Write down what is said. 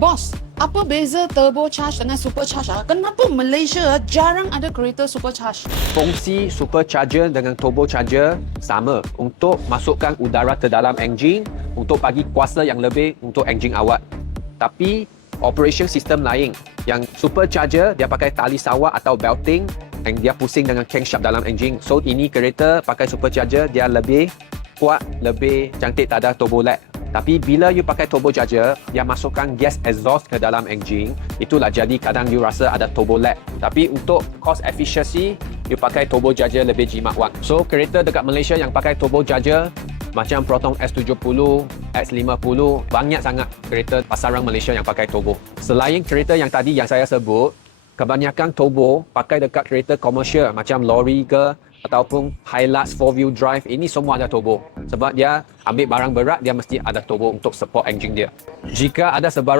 Bos, apa beza turbocharge dengan supercharge? Kenapa Malaysia jarang ada kereta supercharge? Fungsi supercharger dengan turbocharger sama untuk masukkan udara ke dalam enjin untuk bagi kuasa yang lebih untuk enjin awak. Tapi operation system lain. Yang supercharger dia pakai tali sawak atau belting yang dia pusing dengan crankshaft dalam enjin. So ini kereta pakai supercharger dia lebih kuat, lebih cantik, tak ada turbo lag. Tapi bila you pakai turbocharger, dia masukkan gas exhaust ke dalam enjin, itulah jadi kadang you rasa ada turbo lag. Tapi untuk cost efficiency, you pakai turbocharger lebih jimat wang. So kereta dekat Malaysia yang pakai turbocharger macam Proton S70, X50, banyak sangat kereta pasaran Malaysia yang pakai turbo. Selain kereta yang tadi yang saya sebut, kebanyakan turbo pakai dekat kereta komersial macam lori ke ataupun Hilux 4-wheel drive, ini semua ada turbo. Sebab dia ambil barang berat, dia mesti ada turbo untuk support enjin dia. Jika ada sebarang